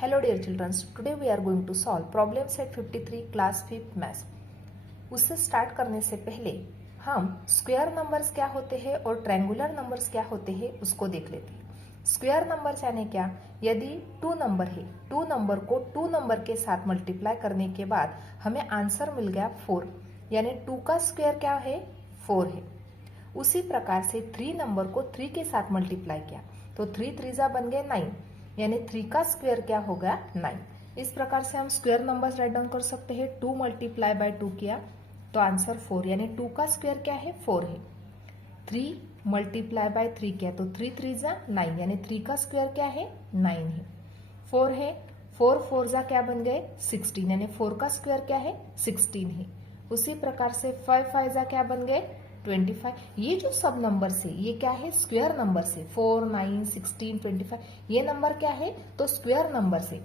Hello dear children, today we are going to solve problem set 53 class 5th maths। उससे start करने से पहले हम स्क्वायर नंबर्स क्या होते हैं और ट्रायंगुलर नंबर्स क्या होते हैं उसको देख लेते हैं। स्क्वायर नंबर्स यानी क्या, यदि 2 नंबर है, 2 नंबर को 2 नंबर के साथ मल्टीप्लाई करने के बाद हमें आंसर मिल गया 4, यानी 2 का स्क्वायर क्या है, 4 है। उसी प्रकार से 3 नंबर को 3 के साथ मल्टीप्लाई किया तो 3 3 बन गए 9, यानी 3 का स्क्वायर क्या होगा, 9। इस प्रकार से हम स्क्वायर नंबर्स राइट डाउन कर सकते हैं। 2 मल्टीप्लाई बाय 2 किया तो आंसर 4, यानी 2 का स्क्वायर क्या है, 4 है। 3 मल्टीप्लाई बाय 3 किया तो 3 3 9, यानी 3 का स्क्वायर क्या है, 9 है। 4 है, 4 4 क्या बन गए, 16, यानी 4 का स्क्वायर क्या है, 16 है। उसी प्रकार से 5 5 क्या बन गए, 25। ये जो सब नंबर है ये क्या है, स्क्वायर नंबर से। 4 9 16 25 ये नंबर क्या है, तो स्क्वायर नंबर से,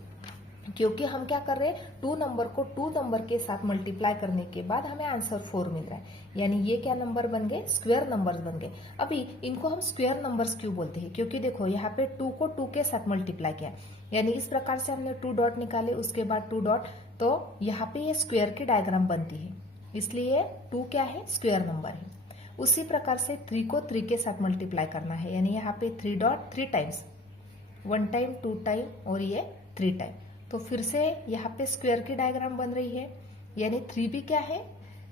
क्योंकि हम क्या कर रहे हैं, 2 नंबर को 2 नंबर के साथ मल्टीप्लाई करने के बाद हमें आंसर 4 मिल रहा है, यानी ये क्या नंबर बन गए, स्क्वायर नंबर्स बन गए। अभी इनको हम स्क्वायर नंबर्स क्यों बोलते हैं, क्योंकि देखो यहाँ पे 2 को 2 के साथ मल्टीप्लाई किया, यानी इस प्रकार से हमने 2 डॉट निकाले, उसके बाद 2 डॉट, तो यहाँ पे ये स्क्वायर की डायग्राम बनती है, इसलिए 2 क्या है, स्क्वायर नंबर है। उसी प्रकार से 3 को 3 के साथ मल्टीप्लाई करना है, यानी यहाँ पे 3 डॉट 3 टाइम्स, 1 टाइम 2 टाइम और ये 3 टाइम, तो फिर से यहाँ पे स्क्वायर की डायग्राम बन रही है, यानी 3 भी क्या है,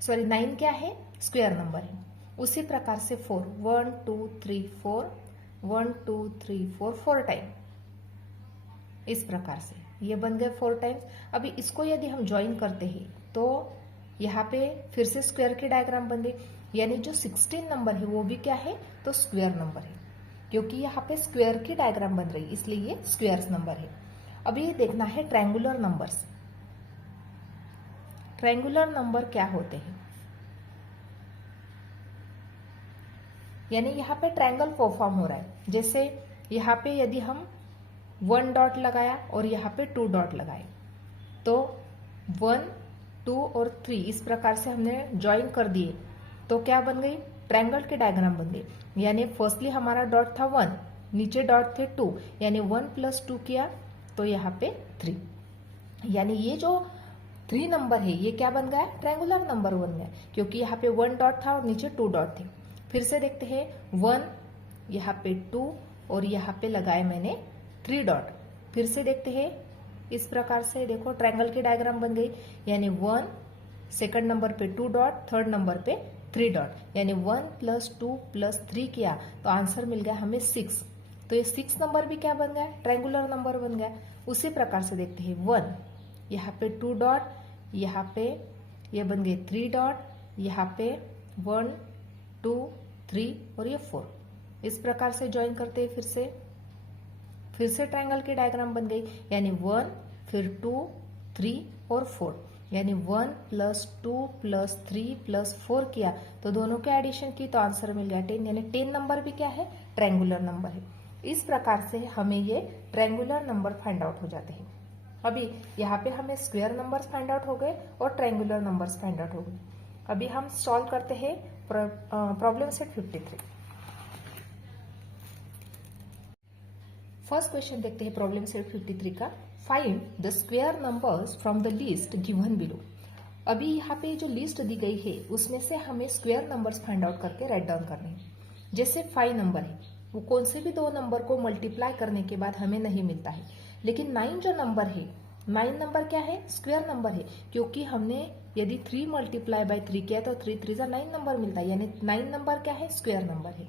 सॉरी 9 क्या है, स्क्वायर नंबर है। उसी प्रकार से 4 1 2 3 4 1 2 3 4 4 टाइम, इस प्रकार से ये बन गए 4 टाइम्स। अभी इसको यदि हम ज्वाइन करते हैं तो यहाँ पे फिर से स्क्वायर की डायग्राम बन गई, यानी जो 16 नंबर है वो भी क्या है, तो स्क्वायर नंबर है, क्योंकि यहाँ पे स्क्वायर की डायग्राम बन रही है इसलिए ये स्क्वायर नंबर है। अभी ये देखना है ट्रायंगुलर नंबर्स। ट्रायंगुलर नंबर क्या होते हैं, यानी यहाँ पे ट्रायंगल परफॉर्म हो रहा है। जैसे यहाँ पे यदि हम 1 डॉट लगाया और यहाँ पे 2 डॉट लगाए तो 1 2 और 3 इस प्रकार से हमने ज्वाइन कर दिए तो क्या बन गई, ट्रायंगल की डायग्राम बन गई। यानी फर्स्टली हमारा डॉट था 1, नीचे डॉट थे 2, यानी 1 + 2 किया तो यहाँ पे 3, यानी ये जो 3 नंबर है ये क्या बन गया, ट्रायंगुलर नंबर बन गया, क्योंकि यहाँ पे 1 डॉट था और नीचे 2 डॉट थे। फिर से देखते हैं 1, यहाँ पे 2 और यहाँ पे लगाए मैंने 3 डॉट। फिर से देखते हैं इस प्रकार से, देखो ट्रायंगल की डायग्राम बन गई, यानी 1, सेकंड नंबर पे 2 डॉट, थर्ड नंबर पे 3 डॉट, यानी 1 + 2 + 3 किया तो आंसर मिल गया हमें 6। तो ये 6 नंबर भी क्या बन गया, ट्रायंगुलर नंबर बन गया। उसी प्रकार से देखते हैं 1, यहाँ पे 2 डॉट, यहाँ पे ये बन गए 3 डॉट, यहाँ पे 1 2 3 और ये 4, इस प्रकार से ज्वाइन करते हैं। फिर से ट्रायंगल की डायग्राम बन गई, यानी 1 फिर 2 3 और 4, यानी 1 + 2 + 3 + 4 किया तो दोनों के एडिशन की तो आंसर मिल गया 10, यानी 10 नंबर भी क्या है, ट्रायंगुलर नंबर है। इस प्रकार से हमें ये ट्रायंगुलर नंबर फाइंड आउट हो जाते हैं। अभी यहाँ पे हमें स्क्वायर नंबर्स फाइंड आउट हो गए और ट्रायंगुलर नंबर्स फाइंड आउट हो गए। अभी हम सॉल्व करते हैं प्रॉब्लम सेट 53। फर्स्ट क्वेश्चन देखते हैं प्रॉब्लम सेट 53 का। Find the square numbers from the list given below. अभी यहाँ पे जो लिस्ट दी गई है उसमें से हमें स्क्वायर नंबर्स फाइंड आउट करके राइट डाउन करने हैं। जैसे 5 नंबर है, वो कौन से भी 2 नंबर को मल्टीप्लाई करने के बाद हमें नहीं मिलता है, लेकिन 9 जो नंबर है, 9 नंबर क्या है, स्क्वायर नंबर है, क्योंकि हमने यदि 3 मल्टीप्लाई बाय 3 किया तो 3 3 9 नंबर मिलता है, यानी 9 नंबर क्या है, स्क्वायर नंबर है।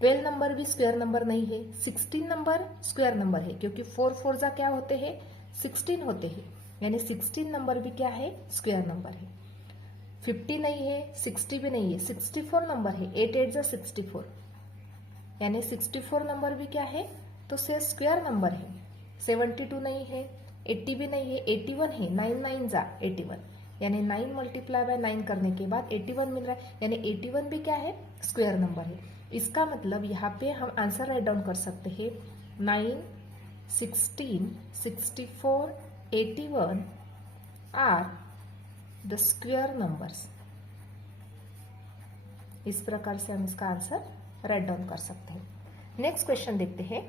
12 नंबर भी स्क्वायर नंबर नहीं है। 16 नंबर स्क्वायर नंबर है, क्योंकि 4 4 क्या होते हैं, 16 होते हैं, यानी 16 नंबर भी क्या है, स्क्वायर नंबर है। 50 नहीं है, 60 भी नहीं है, 64 नंबर है, 8 8 64, यानी 64 नंबर भी क्या है, तो स्क्वायर नंबर है। 72 नहीं है, 80 भी नहीं है, 81 है, 9 9 81, यानी 9 मल्टीप्लाई बाय 9 करने के बाद 81 मिल रहा है, यानी 81 भी क्या है, स्क्वायर नंबर है। इसका मतलब यहाँ पे हम आंसर राइट डाउन कर सकते हैं 9 16 64 81 आर द स्क्वायर नंबर्स। इस प्रकार से हम इसका आंसर राइट डाउन कर सकते हैं। नेक्स्ट क्वेश्चन देखते हैं।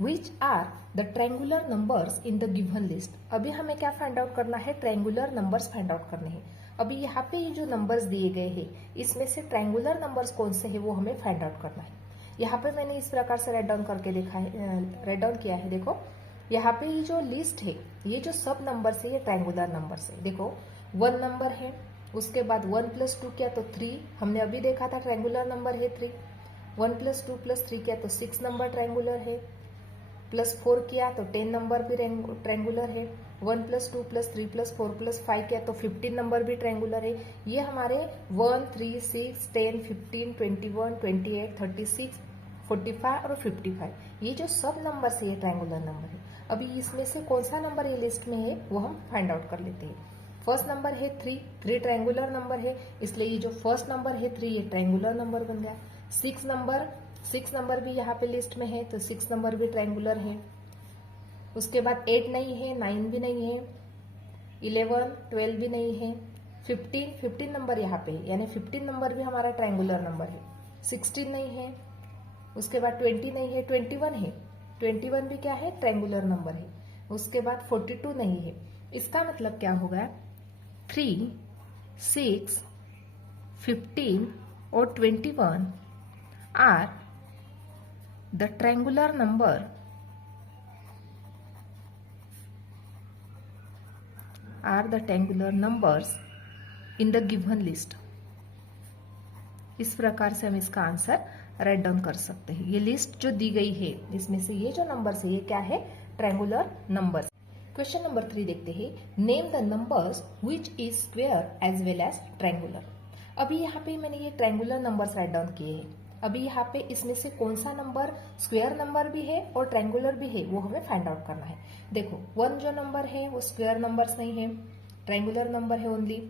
Which are the triangular numbers in the given list. अभी हमें क्या फाइंड आउट करना है, ट्रायंगुलर नंबर्स फाइंड आउट करने हैं। अभी यहाँ पे ये जो नंबर्स दिए गए हैं इसमें से ट्रायंगुलर नंबर्स कौन से हैं वो हमें फाइंड आउट करना है। यहाँ पे मैंने इस प्रकार से राइट डाउन करके देखा है, राइट डाउन किया है। देखो यहाँ पे ये जो लिस्ट है, ये जो सब नंबर्स है ये ट्रायंगुलर नंबर्स है। देखो 1 नंबर है, उसके बाद 1 + 2 किया तो 3, हमने अभी देखा था ट्रायंगुलर नंबर है 3। 1 + 2 + 3 किया तो 6 नंबर ट्रायंगुलर है। +4 किया तो 10 नंबर भी ट्रायंगुलर है। 1 + 2 + 3 + 4 + 5 किया तो 15 नंबर भी ट्रायंगुलर है। ये हमारे 1, 3, 6, 10, 15, 21, 28, 36, 45 और 55, ये जो सब नंबर है ये ट्रायंगुलर नंबर है। अभी इसमें से कौन सा नंबर ये लिस्ट में है वो हम फाइंड आउट कर लेते हैं। फर्स्ट नंबर है 3 ट्रायंगुलर नंबर है, इसलिए ये जो फर्स्ट नंबर है 3 ये ट्रायंगुलर नंबर बन गया। 6 नंबर भी यहाँ पे लिस्ट में है तो 6 नंबर भी ट्रायंगुलर है। उसके बाद 8 नहीं है, 9 भी नहीं है, 11, 12 भी नहीं है, 15 नंबर यहाँ पे है, यानी 15 नंबर भी हमारा ट्रायंगुलर नंबर है। 16 नहीं है, उसके बाद 20 नहीं है, 21 है, 21 भी क्या है, ट्रायंगुलर नंबर है। उसके बाद 42 नहीं है। इसका मतलब क्या होगा, 3, 6, 15 और 21 are the triangular number in the given list. इस प्रकार से हम इसका आंसर राइट डाउन कर सकते हैं। ये लिस्ट जो दी गई है इसमें से ये जो नंबर्स है ये क्या है, ट्रायंगुलर नंबर्स। क्वेश्चन नंबर 3 देखते हैं, name the numbers which is square as well as triangular. अभी यहाँ पे मैंने ये ट्रायंगुलर नंबर्स राइट डाउन किए हैं। अभी यहाँ पे इसमें से कौन सा नंबर स्क्वायर नंबर भी है और ट्रायंगुलर भी है वो हमें फाइंड आउट करना है। देखो 1 जो नंबर है वो स्क्वायर नंबर्स नहीं है, ट्रायंगुलर नंबर है ओनली।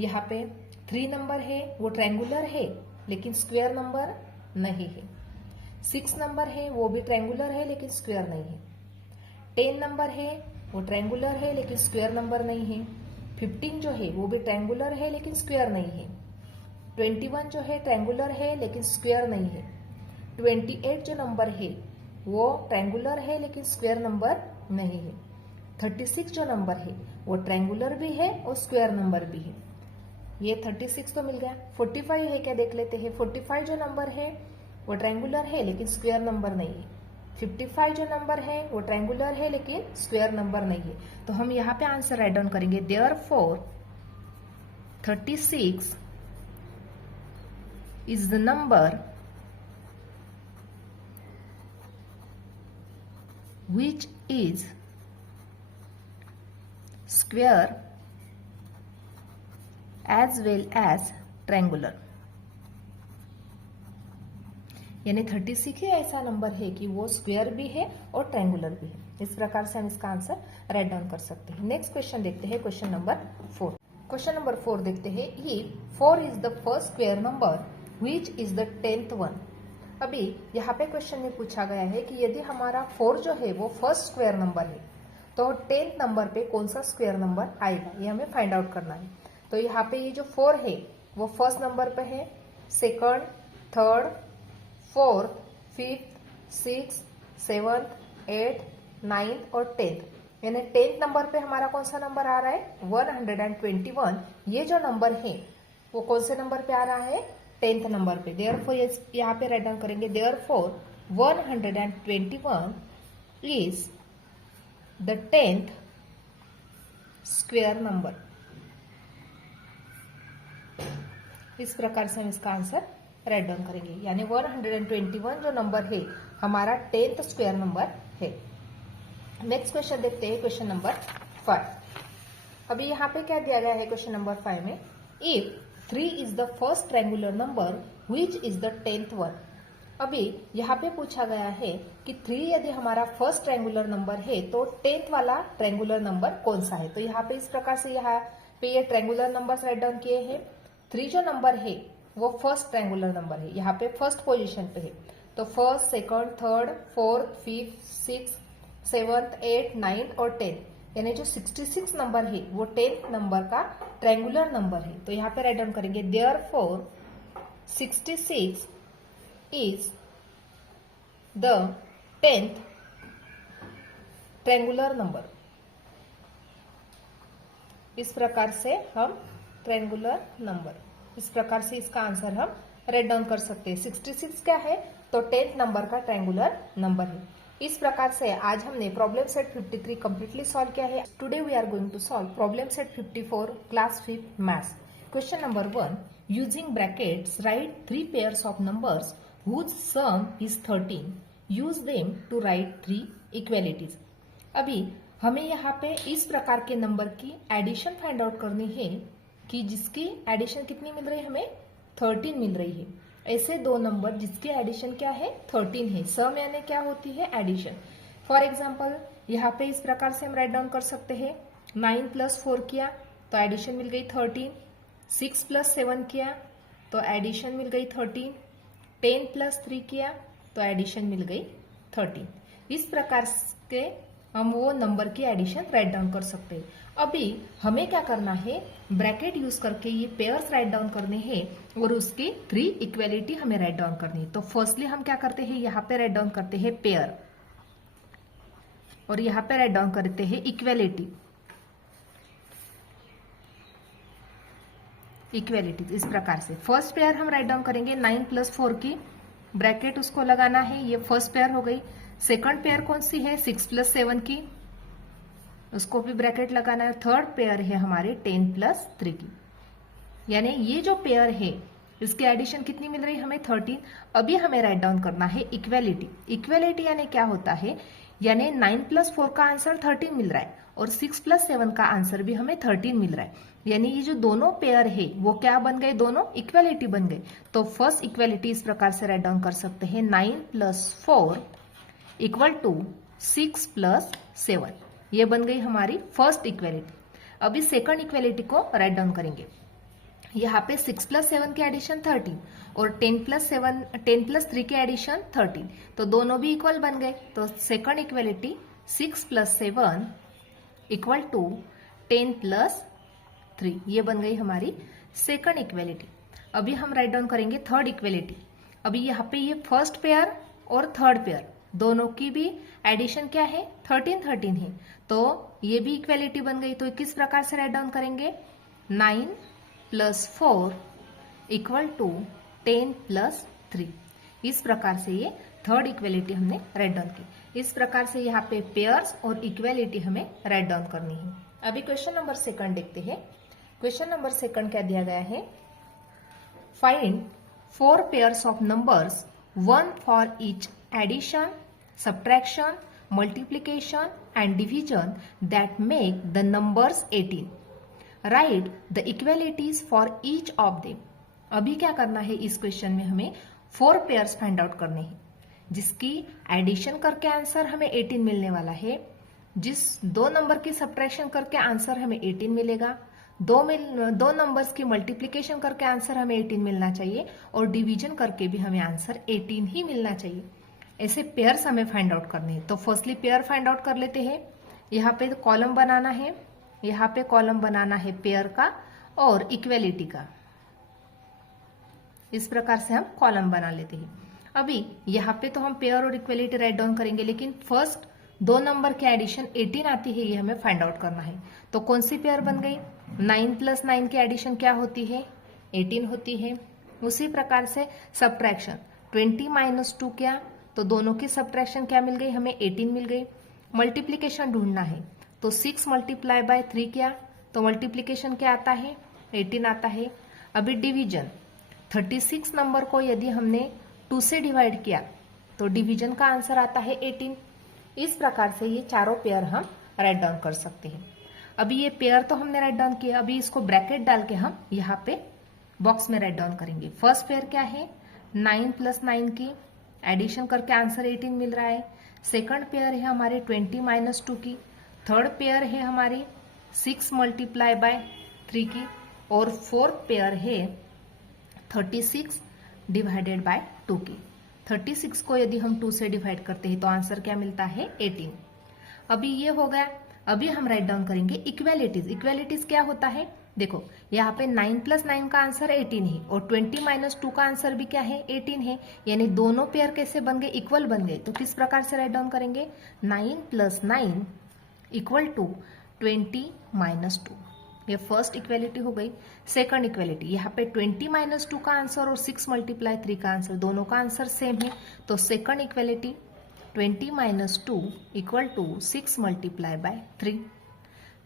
यहाँ पे 3 नंबर है वो ट्रायंगुलर है लेकिन स्क्वायर नंबर नहीं है। 6 नंबर है वो भी ट्रायंगुलर है लेकिन स्क्वायर नहीं है। 10 नंबर है वो ट्रायंगुलर है लेकिन स्क्वायर नंबर नहीं है। 15 जो है वो भी ट्रायंगुलर है लेकिन स्क्वायर नहीं है। 21 जो है ट्रायंगुलर है लेकिन स्क्वायर नहीं है। 28 जो नंबर है वो ट्रायंगुलर है लेकिन स्क्वायर नंबर नहीं है। 36 जो नंबर है वो ट्रायंगुलर भी है और स्क्वायर नंबर भी है। ये 36 तो मिल गया। 45 है क्या देख लेते हैं। 45 जो नंबर है वो ट्रायंगुलर है लेकिन स्क्वायर नंबर नहीं है। 55 जो नंबर है वो ट्रायंगुलर है लेकिन स्क्वायर नंबर नहीं है। तो हम यहाँ पे आंसर राइट डाउन करेंगे, therefore 36 is the number which is square as well as triangular। यानी 36 ही ऐसा नंबर है कि वो स्क्वायर भी है और ट्रायंगुलर भी है। इस प्रकार से हम इसका आंसर राइट डाउन कर सकते हैं। नेक्स्ट क्वेश्चन देखते हैं, क्वेश्चन नंबर 4। क्वेश्चन नंबर 4 देखते हैं, if 4 is the first square number which is the 10th one. अभी यहाँ पे क्वेश्चन में पूछा गया है कि यदि हमारा 4 जो है वो फर्स्ट स्क्वायर नंबर है तो 10th नंबर पे कौन सा स्क्वायर नंबर आएगा, ये हमें फाइंड आउट करना है। तो यहाँ पे ये जो 4 है वो फर्स्ट नंबर पे है, सेकंड, थर्ड, फोर्थ, फिफ्थ, 6, 7, 8, 9 और 10th। यानी 10th नंबर पे हमारा कौन सा नंबर आ रहा है, 121। ये जो नंबर है वो कौन से नंबर पे आ रहा है, 10th नंबर पे। देयरफॉर यहाँ पे राइट डाउन करेंगे, therefore 121 is the 10th square number. इस प्रकार से हम इसका आंसर राइट डाउन करेंगे, यानी 121 जो नंबर है हमारा 10th स्क्वायर नंबर है। नेक्स्ट क्वेश्चन देखते हैं, क्वेश्चन नंबर 5। अभी यहाँ पे क्या दिया गया है क्वेश्चन नंबर 5 में, if 3 is the first triangular number which is the 10th one. अभी यहाँ पे पूछा गया है कि 3 यदि हमारा फर्स्ट ट्रायंगुलर नंबर है तो 10th वाला ट्रायंगुलर नंबर कौन सा है। तो यहाँ पे इस प्रकार से यहाँ पे ये ट्रायंगुलर नंबर राइट डाउन किए हैं। 3 जो नंबर है वो फर्स्ट ट्रायंगुलर नंबर है, यहाँ पे फर्स्ट पोजीशन पे है। तो first, second, third, fourth, fifth, 6, 7, 8, 9 और 10, यानी जो 66 नंबर है वो 10th नंबर का ट्रायंगुलर नंबर है। तो यहाँ पे राइट डाउन करेंगे, therefore 66 is the 10th triangular number. इस प्रकार से हम ट्रायंगुलर नंबर, इस प्रकार से इसका आंसर हम राइट डाउन कर सकते हैं। 66 क्या है, तो 10th नंबर का ट्रायंगुलर नंबर है। इस प्रकार से आज हमने प्रॉब्लम सेट 53 कंप्लीटली सॉल्व किया है। Today we are going to solve problem set 54 class 5 maths. Question number 1, using brackets write 3 pairs of numbers whose sum is 13, use them to write 3 equalities। अभी हमें यहाँ पे इस प्रकार के नंबर की एडिशन फाइंड आउट करनी है कि जिसकी एडिशन कितनी मिल रही है, हमें 13 मिल रही है। ऐसे दो नंबर जिसकी एडिशन क्या है, 13 है। सम यानी क्या होती है, एडिशन। फॉर एग्जाम्पल यहाँ पे इस प्रकार से हम राइट डाउन कर सकते हैं, 9 + 4 किया तो एडिशन मिल गई 13, 6 + 7 किया तो एडिशन मिल गई 13, 10 + 3 किया तो एडिशन मिल गई 13। इस प्रकार के हम वो नंबर की एडिशन राइट डाउन कर सकते हैं। अभी हमें क्या करना है, ब्रैकेट यूज करके ये पेयर्स राइट डाउन करने हैं और उसकी 3 इक्वेलिटी हमें राइट डाउन करनी है। तो फर्स्टली हम क्या करते हैं, यहाँ पे राइट डाउन करते हैं पेयर और यहाँ पे राइट डाउन करते हैं इक्वेलिटी। इस प्रकार से फर्स्ट पेयर हम राइट डाउन करेंगे 9 + 4 की, ब्रैकेट उसको लगाना है, ये फर्स्ट पेयर हो गई। सेकंड पेयर कौन सी है, 6 + 7 की, उसको भी ब्रैकेट लगाना है। थर्ड पेयर है हमारे 10 + 3 की, यानी ये जो पेयर है इसकी एडिशन कितनी मिल रही है, हमें 13। अभी हमें राइट डाउन करना है इक्वेलिटी। इक्वेलिटी यानी क्या होता है, यानी 9 + 4 का आंसर 13 मिल रहा है और 6 + 7 का आंसर भी हमें 13 मिल रहा है। यानी ये जो दोनों पेयर है वो क्या बन गए, दोनों इक्वेलिटी बन गए। तो फर्स्ट इक्वेलिटी इस प्रकार से राइट डाउन कर सकते हैं, 9 + 4 = 6 + 7। ये बन गई हमारी फर्स्ट इक्वेलिटी। अभी सेकंड इक्वेलिटी को राइट डाउन करेंगे। यहाँ पे 6 + 7 की एडिशन 13 और 10 + 3 की एडिशन 13, तो दोनों भी इक्वल बन गए। तो सेकंड इक्वेलिटी 6 + 7 = 10 + 3, ये बन गई हमारी सेकंड इक्वेलिटी। अभी हम राइट डाउन करेंगे थर्ड इक्वेलिटी। अभी यहाँ पे ये फर्स्ट पेयर और थर्ड पेयर दोनों की भी एडिशन क्या है, 13 है, तो ये भी इक्वेलिटी बन गई। तो किस प्रकार से राइट डाउन करेंगे, 9 + 4 = 10 + 3। इस प्रकार से ये थर्ड इक्वेलिटी हमने राइट डाउन की। इस प्रकार से यहाँ पे पेयर्स और इक्वेलिटी हमें राइट डाउन करनी है। अभी क्वेश्चन नंबर 2 देखते हैं। क्वेश्चन नंबर 2 क्या दिया गया है, find 4 pairs of numbers, 1 for each addition, subtraction, multiplication and division that make the numbers 18. Write the equalities for each of them. अभी क्या करना है, इस क्वेश्चन में हमें 4 पेयर्स फाइंड आउट करने हैं जिसकी एडिशन करके आंसर हमें 18 मिलने वाला है। जिस 2 नंबर की सब्ट्रैक्शन करके आंसर हमें 18 मिलेगा, 2 नंबर्स की मल्टीप्लीकेशन करके आंसर हमें 18 मिलना चाहिए और डिवीजन करके भी हमें आंसर 18 ही मिलना चाहिए। ऐसे पेयर्स हमें फाइंड आउट करने हैं। तो फर्स्टली पेयर फाइंड आउट कर लेते हैं। यहाँ पे कॉलम बनाना है, यहाँ पे कॉलम बनाना है पेयर का और इक्वेलिटी का। इस प्रकार से हम कॉलम बना लेते हैं। अभी यहाँ पे तो हम पेयर और इक्वेलिटी राइट डाउन करेंगे, लेकिन फर्स्ट 2 नंबर की एडिशन 18 आती है, ये हमें फाइंड आउट करना है। तो कौन सी पेयर बन गई, 9 + 9 की एडिशन क्या होती है, 18 होती है। उसी प्रकार से सब्ट्रैक्शन 20 - 2 किया तो दोनों की सब्ट्रैक्शन क्या मिल गई, हमें 18 मिल गई। मल्टीप्लीकेशन ढूंढना है तो 6 × 3 किया तो मल्टीप्लीकेशन क्या आता है, 18 आता है। अभी डिवीजन 36 नंबर को यदि हमने 2 से डिवाइड किया तो डिवीजन का आंसर आता है 18। इस प्रकार से ये चारों पेयर हम राइट डाउन कर सकते हैं। अभी ये पेयर तो हमने राइट डाउन किया, अभी इसको ब्रैकेट डाल के हम यहाँ पे बॉक्स में राइट डाउन करेंगे। फर्स्ट पेयर क्या है, 9 + 9 की एडिशन करके आंसर 18 मिल रहा है। सेकंड पेयर है हमारे 20 - 2 की। थर्ड पेयर है हमारी 6 × 3 की और फोर्थ पेयर है 36 ÷ 2 की। 36 को यदि हम 2 से डिवाइड करते हैं तो आंसर क्या मिलता है, 18। अभी ये हो गया। अभी हम राइट डाउन करेंगे इक्वेलिटीज। इक्वेलिटीज क्या होता है, देखो यहाँ पे 9 + 9 का आंसर 18 है और 20 - 2 का आंसर भी क्या है 18 है, यानी दोनों पेयर कैसे बन गए, इक्वल बन गए। तो किस प्रकार से राइट डाउन करेंगे, 9 + 9 = 20 - 2। ये फर्स्ट इक्वेलिटी हो गई। सेकंड इक्वेलिटी, यहाँ पे 20 - 2 का आंसर और 6 × 3 का आंसर, दोनों का आंसर सेम है। तो सेकंड इक्वेलिटी 20 - 2 = 6 × 3।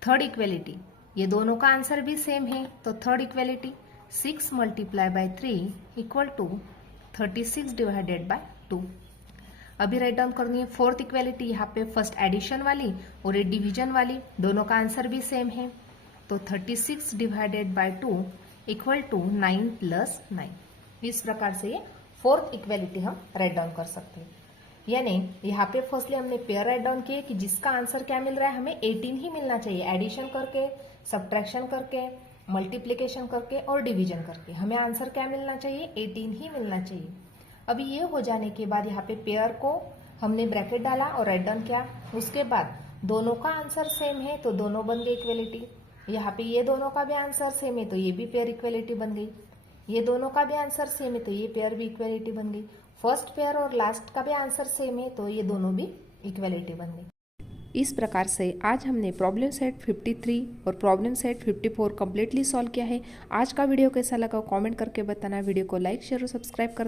थर्ड इक्वेलिटी, ये दोनों का आंसर भी सेम है, तो थर्ड इक्वेलिटी 6 × 3 = 36/2। अभी राइट डाउन करनी है फोर्थ इक्वेलिटी। यहाँ पे फर्स्ट एडिशन वाली और ये डिवीजन वाली, दोनों का आंसर भी सेम है, तो 36/2 = 9 + 9। इस प्रकार से ये फोर्थ इक्वेलिटी हम राइट डाउन कर सकते हैं। यानी यहाँ पे फर्स्टली हमने पेयर राइट डाउन किए कि जिसका आंसर क्या मिल रहा है, हमें 18 ही मिलना चाहिए। एडिशन करके, सब्ट्रैक्शन करके, मल्टीप्लिकेशन करके और डिवीजन करके हमें आंसर क्या मिलना चाहिए, 18 ही मिलना चाहिए। अभी ये हो जाने के बाद यहाँ पे पेयर को हमने ब्रैकेट डाला और राइट डाउन किया। उसके बाद दोनों का आंसर सेम है तो दोनों बन गए इक्वेलिटी। यहाँ पे ये दोनों का भी आंसर सेम है तो ये भी पेयर इक्वेलिटी बन गई। ये दोनों का भी आंसर सेम है तो ये पेयर भी इक्वेलिटी बन गई। फर्स्ट पेयर और लास्ट का भी आंसर सेम है तो ये दोनों भी इक्वेलिटी बन गई। इस प्रकार से आज हमने प्रॉब्लम सेट 53 और प्रॉब्लम सेट 54 कम्प्लीटली सॉल्व किया है। आज का वीडियो कैसा लगा कमेंट करके बताना। वीडियो को लाइक शेयर और सब्सक्राइब करना।